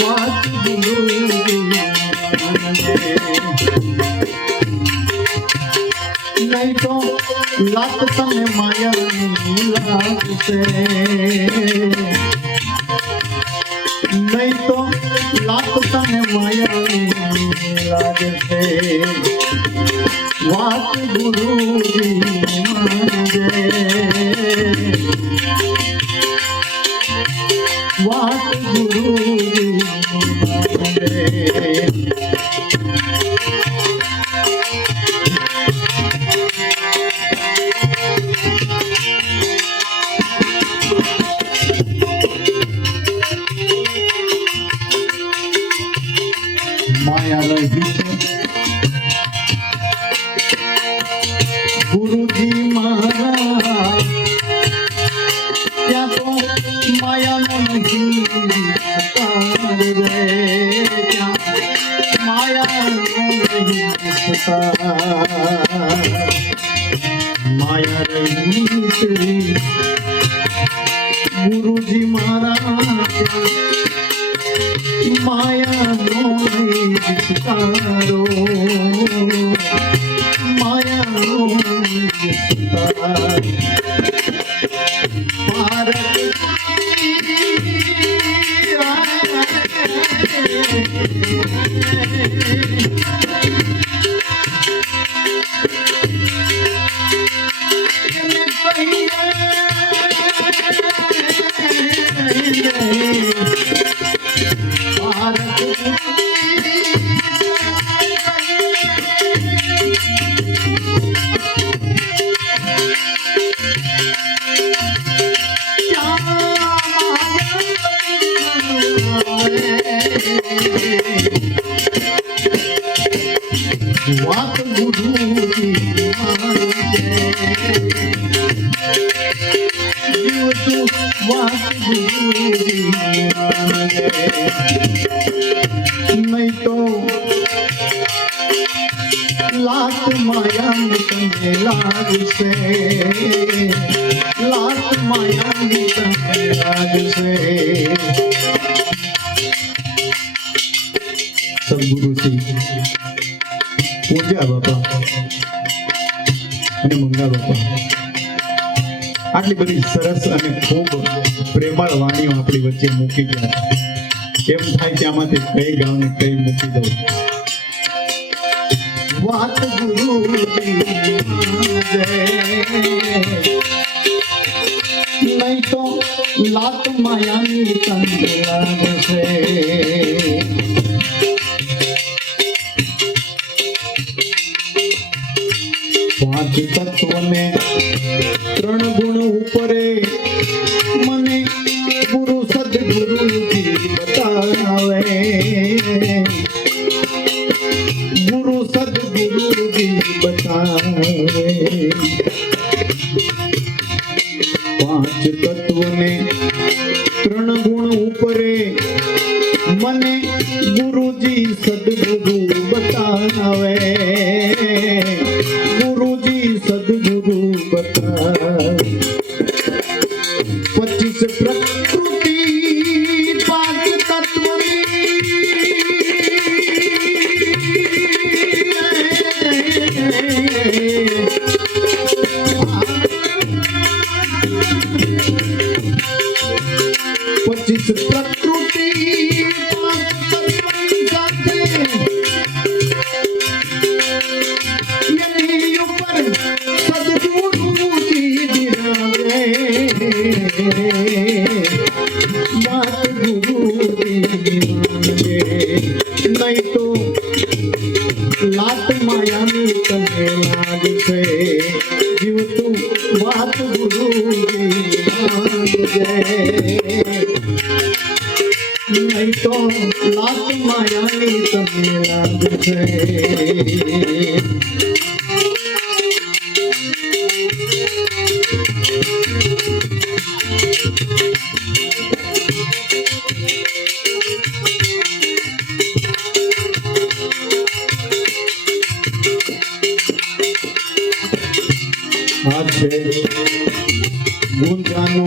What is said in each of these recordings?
વાત ગુરુજી માનજે નહીં તો લાત તને માયાની લાગશે નહીં તો લાત તને માયાની લાગશે વાત ગુરુજી માનજે વાત ગુરુજી માનજે માયા રહિત ગુરુજી મારા ત્યાં તો માયાનો નહીં સતાર રે ત્યાં માયાનો નહીં સતાર માયા રહિત ગુરુજી મારા માયાનો નહીં સતારો માયાનો નહીં સતાર વાત ગુરુજી માનજે જીવતું વાત ગુરુજી માનજે નહીં તો લાત માયાની તને લાગશે લાત માયાની તને લાગશે સદગુરુજી પૂજ્યા બાપા અને મંગા બાપા આટલી બધી સરસ અને ખૂબ પ્રેમાળ વાણીઓ આપણી વચ્ચે મૂકી ગયા કેમ થાય કે આમાંથી કઈ ગાવ ને કઈ મૂકી દઉં વાત ગુરુજી માનજે નહીં તો લાત માયાની તને લાગશે પાંચ તત્વને ત્રણ ગુણ ઉપરે મને ગુરુ સદગુરુજી બતાવે ગુરુ સદગુરુજી બતાવે પાંચ તત્વને ત્રણ ગુણ ઉપરે મને ગુરુજી સદગુરુ બતાવે ગુરુજી સદગુરુ બતાવે 25 પ્રકૃતિ પાંચ તત્વની 25 પ્રકૃતિ વાત ગુરુજી માનજે નહીં તો લાત માયાની તને લાગશે જીવતું વાત ગુરુજી માનજે નહીં તો લાત માયાની તને લાગશે ગુંજાનો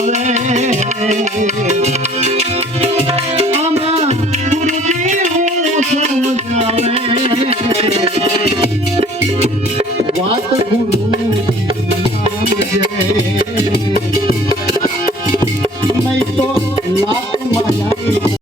આવે આમાં ગુરુજી હું સમજાવે વાત ગુરુ નામ જય